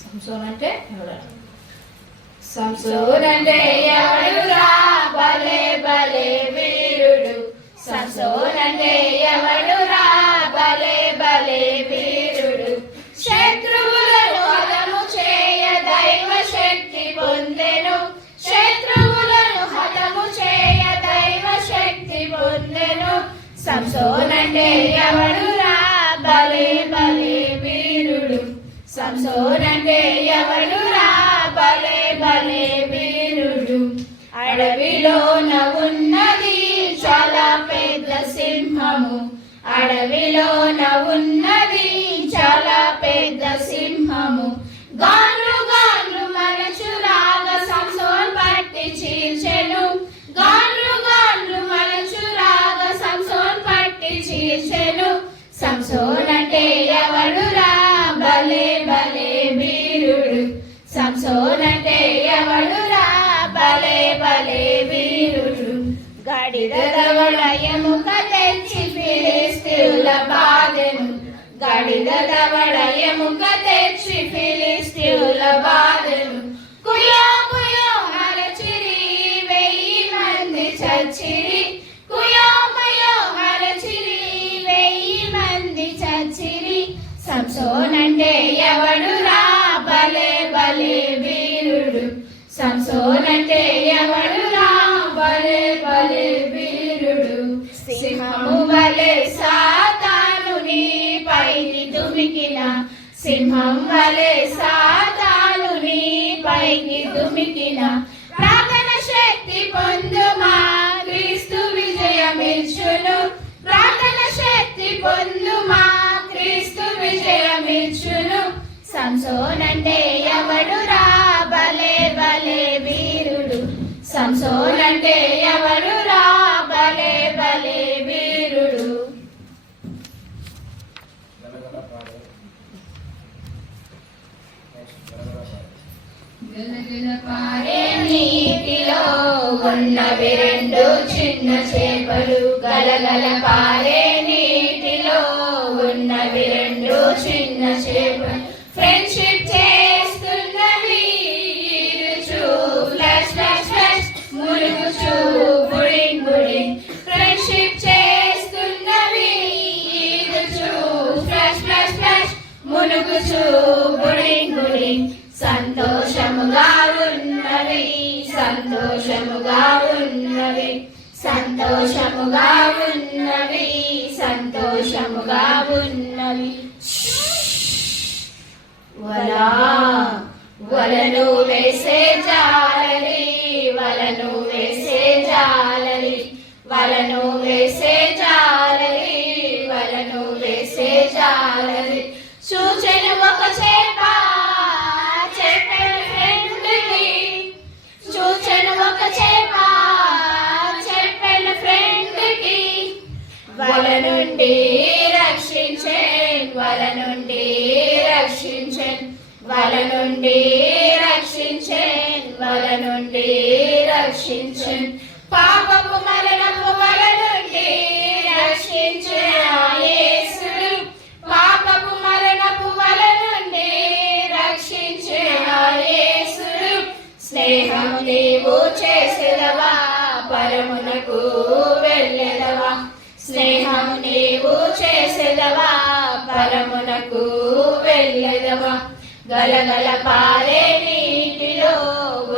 సంసోన్ అంటే ఎవరు? సంసోన్ అంటే ఎవడురా? భలే భలే వీరుడు. సంసోన్ అంటే ఎవడురా? భలే భలే వీరుడు. శత్రువులను హతము చేయ దైవ శక్తి పొందెను. శత్రువులను హతము చేయ దైవ శక్తి పొందెను. సంసోన్ అంటే ఎవడురా? భలే భలే వీరుడు. సంసోన్ అంటే ఎవడురా? భలే భలే వీరుడు. అడవిలోన ఉన్నది చాలా పెద్ద సింహము. అడవిలోన ఉన్నది చాలా పెద్ద సింహము. గాన్లు గాన్లు మనచులాగా సంసోన్ పట్టి చీల్చెను. గాన్లు గాన్లు మనచులాగా సంసోన్ పట్టి చీల్చెను. సంసోన్ అంటే ఎవడురా? భలే భలే వీరుడు. సంసోన్ అంటే ఎవడురా? భలే భలే వీరుడు. గాడిద దవడ ఎముక తెచ్చి ఫిలిష్తీయుల బాధెను. గాడిద దవడ ఎముక తెచ్చి ఫిలిష్తీయుల బాధెను. కుయో కుయో అరచిరి 1000 మంది చచ్చిరి. కుయో కుయో అరచిరి 1000 మంది చచ్చిరి. సంసోన్ అంటే ఎవడురా? భలే భలే వీరుడు. సంసోన్ అంటే ఎవడురా? భలే భలే వీరుడు. సింహము వలె సాతాను నీ పైకి దుమికిన. సింహం వలె సాతాను నీ పైకి దుమికిన. ప్రార్థన శక్తి పొందుమా, క్రీస్తు విజయమిచ్చును. ప్రార్థన శక్తి పొందుమా, క్రీస్తు విజయమిచ్చును. సంసోన్ అంటే ఎవడురా? భలే భలే వీరుడు. సంసోన్ అంటే ఎవడురా? భలే భలే వీరుడు. గలగల పారే నీటిలో ఉన్నవి 2 చిన్న చేపలు. గలగల పారే నీటిలో ఉన్నవి 2 చిన్న చేపలు. ఫ్రెండ్షిప్ చేస్తున్నవి ఈదుచు ఫ్లాష్ ఫ్లాష్ ఫ్లాష్ మురుగుచు బుడింగ్ బుడింగ్. ఫ్రెండ్షిప్ చేస్తున్నవి ఈదుచు ఫ్లాష్ ఫ్లాష్ ఫ్లాష్ మునుగుచు బుడింగ్ బుడింగ్. సంతోషముగా ఉన్నవి సంతోషముగా ఉన్నవి సంతోషముగా ఉన్నవి సంతోషముగా ఉన్నవి. వలను వేసే జాలరి వలను వేసే జాలరి వలను వేసే జాలరి వలను వేసే జాలరి. సూచన ఒక చేప చెప్పిన ఫ్రెండ్కి. సూచన ఒక చేప చెప్పిన ఫ్రెండ్కి. వల నుండి రక్షించేన్ వల నుండి రక్షించేన్ వల నుండి రక్షించేన్ వల నుండి రక్షించేన్. పాపపు మరణపు వల నుండి రక్షించిన యేసుడు. పాపపు మరణపు వల నుండి రక్షించిన యేసుడు. స్నేహం నీవు చేసేదవా, పరమునకు వెళ్ళెదవా. స్నేహం నీవు చేసేదవా, పరమునకు వెళ్ళెదవా. గలగల పారే నీటిలో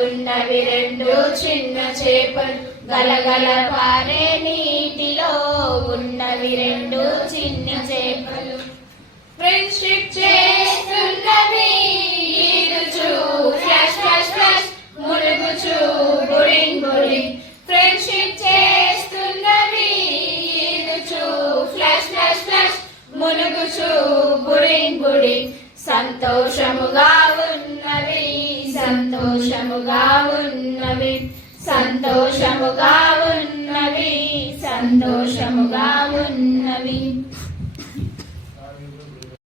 ఉన్నవి 2 చిన్న చేపలు. గలగల పారే నీటిలో ఉన్నవి 2 చిన్న చేపలు. ఫ్రెండ్షిప్ చేస్తున్నవి ఈదుచు ఫ్లాష్ ఫ్లాష్ ఫ్లాష్ మురుగుచు బుడింగ్ బుడింగ్. ఫ్రెండ్షిప్ చేస్తున్నవి ఈదుచు ఫ్లాష్ ఫ్లాష్ ఫ్లాష్ మునుగుచు బుడింగ్ బుడింగ్. సంతోషముగా ఉన్నవి సంతోషముగా ఉన్నవి సంతోషముగా ఉన్నవి సంతోషముగా ఉన్నవి.